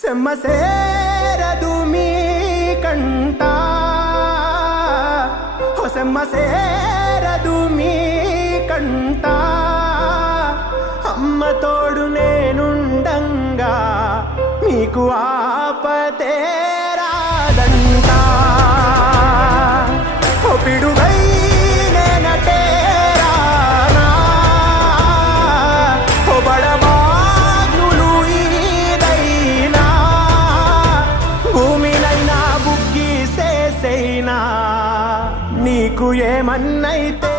సెమ్మసేరదు మీ కంట ఓ సెమ్మ మీ కంట అమ్మ తోడు నేనుండంగా మీకు ఆపతే నీకు ఏమన్నైతే